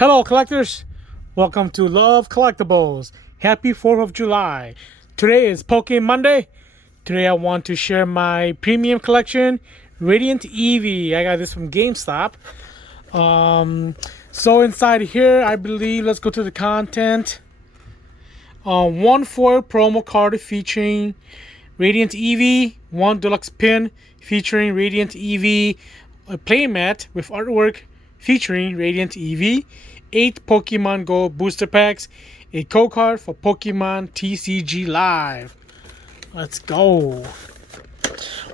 Hello, collectors. Welcome to Love Collectibles. Happy 4th of July. Today is Pokemon Monday. Today I want to share my premium collection, Radiant Eevee. I got this from GameStop. So inside here, I believe, let's go to the content. 1 4 promo card featuring Radiant Eevee, 1 deluxe pin featuring Radiant Eevee, a playmat with artwork featuring Radiant Eevee, 8 Pokemon Go booster packs, a code card for Pokemon TCG Live. Let's go.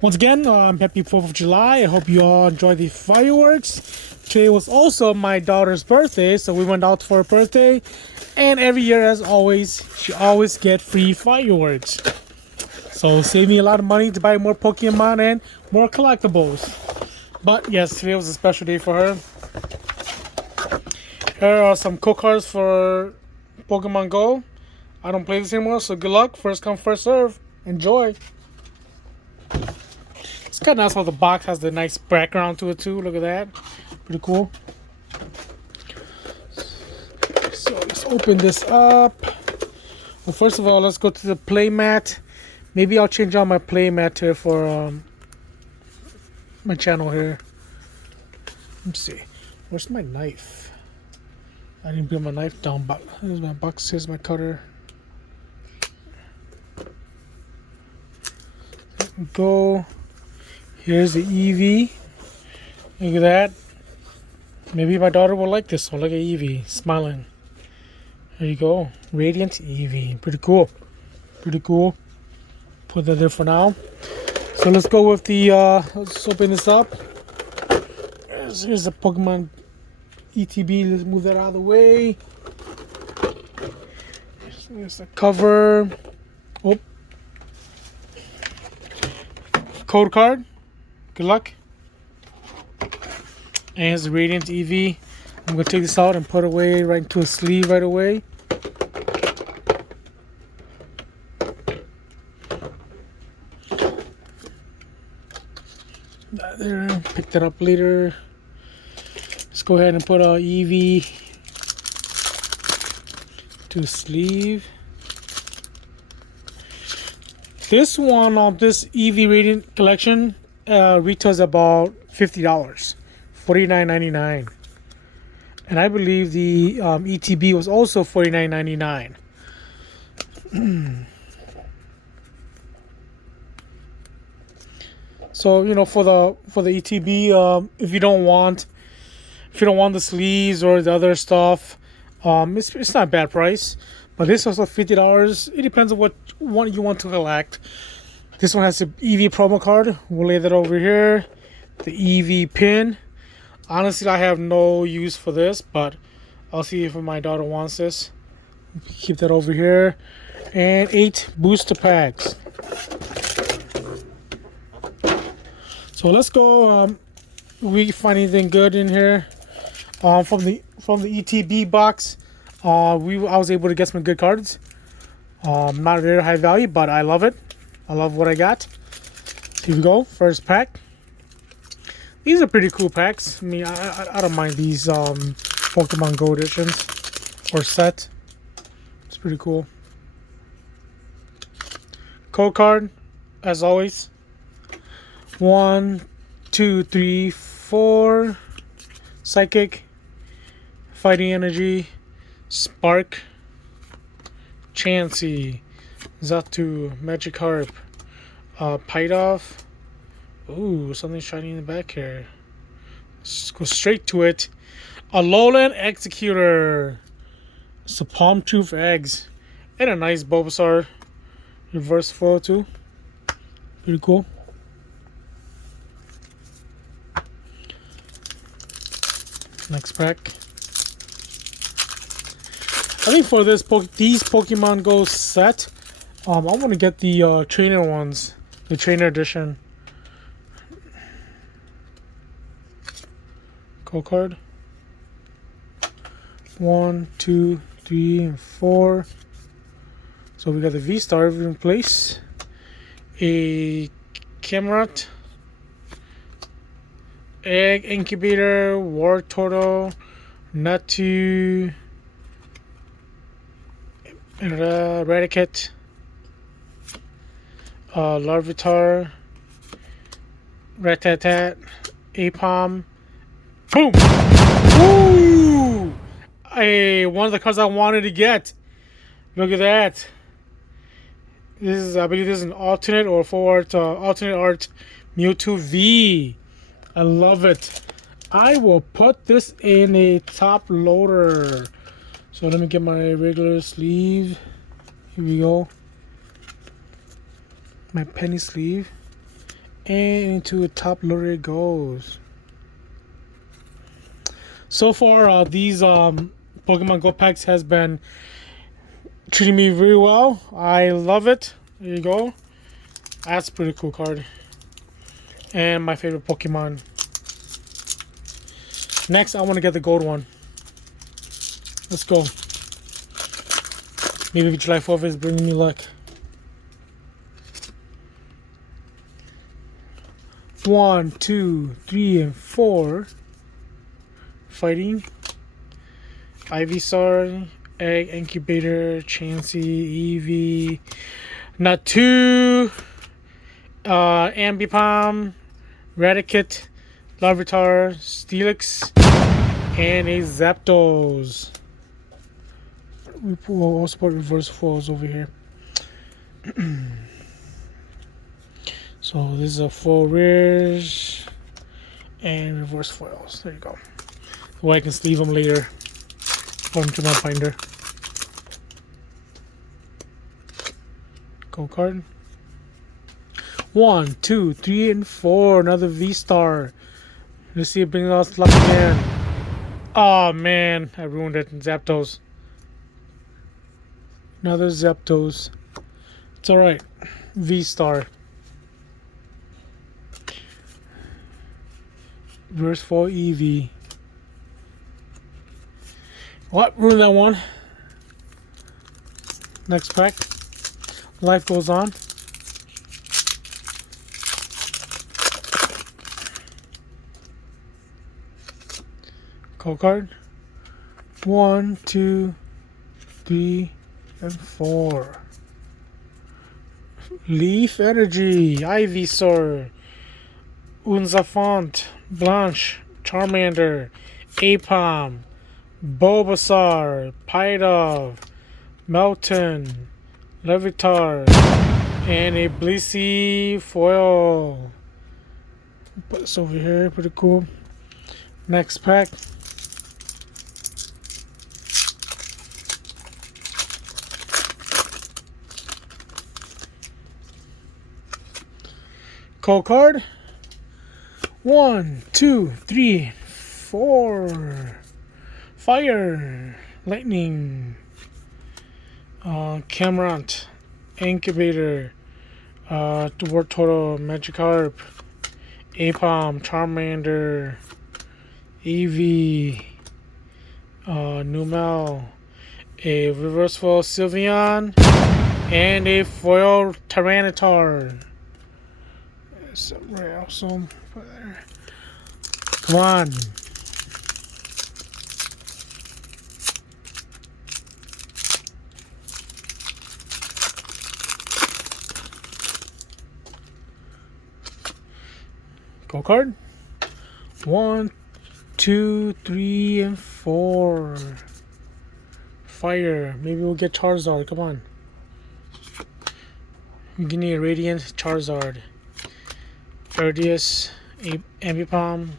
Once again, happy 4th of July. I hope you all enjoy the fireworks. Today was also my daughter's birthday, so we went out for her birthday. And every year, as always, she always get free fireworks. So save me a lot of money to buy more Pokemon and more collectibles. But yes, today was a special day for her. Here are some code cards for Pokemon Go. I don't play this anymore, so good luck. First come, first serve. Enjoy. It's kind of nice how the box has the nice background to it too. Look at that. Pretty cool. So let's open this up. Well, first of all, let's go to the playmat. Maybe I'll change out my playmat here for my channel here. Let's see. Where's my knife? I didn't put my knife down, but here's my box. Here's my cutter. There we go. Here's the Eevee. Look at that. Maybe my daughter will like this one. Look at Eevee smiling. There you go. Radiant Eevee. Pretty cool. Pretty cool. Put that there for now. So let's go with the, let's open this up. Here's a Pokemon ETB. Let's move that out of the way. Here's the cover. Oh. Code card. Good luck. And here's the Radiant Eevee. I'm going to take this out and put it away right into a sleeve right away. There, pick that up later. Let's go ahead and put our Eevee to a sleeve. This one of this Eevee Radiant collection retails about $50, $49.99. And I believe the ETB was also $49.99. So for the ETB, if you don't want the sleeves or the other stuff, it's not a bad price. But this is also $50. It depends on what one you want to collect. This one has the Eevee promo card. We'll lay that over here. The Eevee pin. Honestly, I have no use for this, but I'll see if my daughter wants this. Keep that over here. And 8 booster packs. So let's go. We find anything good in here from the ETB box. I was able to get some good cards. Not very high value, but I love it. I love what I got. Here we go. First pack. These are pretty cool packs. I mean, I don't mind these Pokemon Go editions or set. It's pretty cool. Code card, as always. 1, 2, 3, 4. Psychic, Fighting Energy, Spark, Chansey, Zatu, Magikarp, Pidove. Ooh, something shiny in the back here. Let's go straight to it. Alolan Executor, some Palm Tooth eggs, and a nice Bulbasaur reverse foil too. Pretty cool. Next pack. I think for these Pokemon Go set, I want to get the trainer ones, the trainer edition. Code card. 1, 2, 3, and 4. So we got the V-Star in place. A Cameron, Egg Incubator, War Turtle, Mewtwo, Eradicate, Larvitar, Rattata, Apom. Boom! Woo! One of the cards I wanted to get. Look at that. This is, I believe, this is an alternate or alternate art Mewtwo V. I love it. I will put this in a top loader. So let me get my regular sleeve. Here we go. My penny sleeve. And into a top loader it goes. So far, these Pokemon Go packs has been treating me very well. I love it. There you go. That's a pretty cool card. And my favorite Pokemon. Next, I want to get the gold one. Let's go. Maybe July 4th is bringing me luck. 1, 2, 3, and 4. Fighting. Ivysaur, Egg, Incubator, Chansey, Eevee, Mewtwo, Ambipom, Raticate, Larvitar, Steelix, and a Zapdos. We will also put reverse foils over here. So this is a full rears and reverse foils. There you go. So I can sleeve them later. Put them to my binder. Go card. 1, 2, 3, and 4. Another V-Star. Let's see it brings us luck again. Oh man, I ruined it. Zapdos. Another Zapdos. It's alright. V-Star. Reverse for Eevee. What? Ruined that one. Next pack. Life goes on. Code card. 1, 2, 3, and 4. Leaf Energy. Ivysaur. Unzafont. Blanche. Charmander. Apom. Bulbasaur, Pidove, Melton, Levitar, and a Blissey foil. Put this over here, pretty cool. Next pack. Code card. 1, 2, 3, 4. Fire, Lightning, Cameront, Incubator, Wartortle, Magikarp, Apom, Charmander, Eevee, Numel, a reverse foil Sylveon, and a foil Tyranitar. That's right, also put there. Come on. Go card. 1, 2, 3, and 4. Fire. Maybe we'll get Charizard. Come on. We need a Radiant Charizard. Verdius, Ambipom,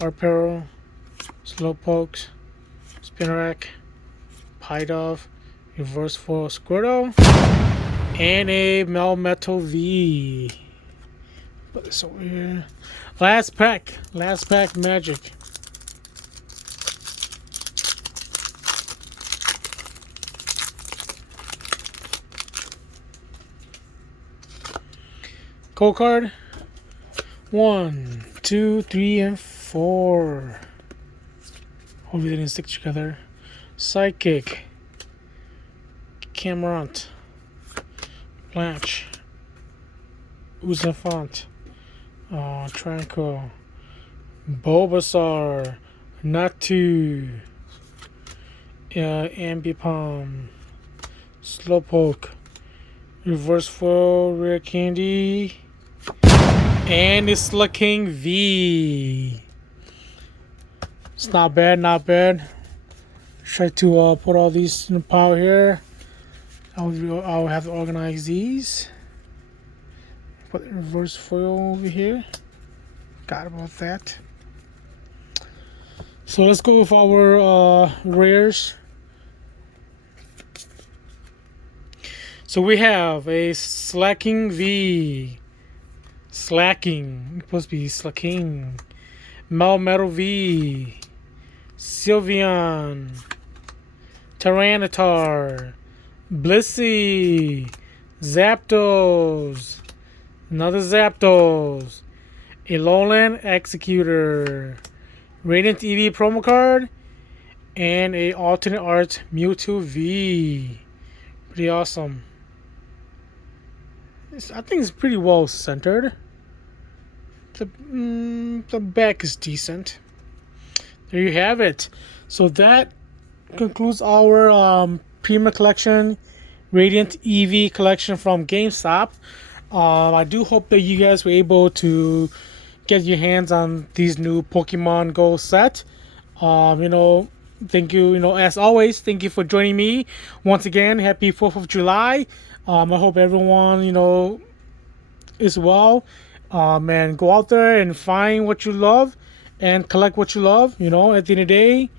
Arpero, Slowpoke, Spinarak, Pidove, Reverse Foil Squirtle, and a Melmetal V. Put this over here. Last pack magic. Code card. 1, 2, 3, and 4. Hopefully they didn't stick together. Psychic. Cameront. Blanche. Uzafont. Tranquil. Bulbasaur. Natu, Ambipom, Slowpoke, Reverse Foil, Rare Candy, and it's King V. It's not bad, not bad. Try to put all these in the pile here. I'll have to organize these. Put the reverse foil over here. Forgot about that. So let's go with our rares. So we have a Slacking V. Slacking. It's supposed to be Slacking. Melmetal V. Sylveon. Tyranitar. Blissey. Zapdos. Another Zapdos. A Lowland Executor. Radiant Eevee promo card. And a alternate art Mewtwo V. Pretty awesome. I think it's pretty well centered. The back is decent. There you have it. So that concludes our Prima collection, Radiant Eevee collection from GameStop. I do hope that you guys were able to get your hands on these new Pokemon Go set. Thank you. As always, thank you for joining me once again. Happy 4th of July. I hope everyone, is well. And go out there and find what you love and collect what you love. At the end of the day,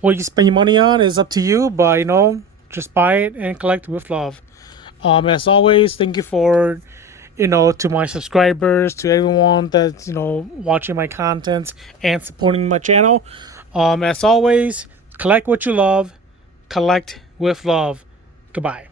what you spend your money on is up to you. But, just buy it and collect with love. As always, thank you for, to my subscribers, to everyone that's, watching my content and supporting my channel. As always, collect what you love, collect with love. Goodbye.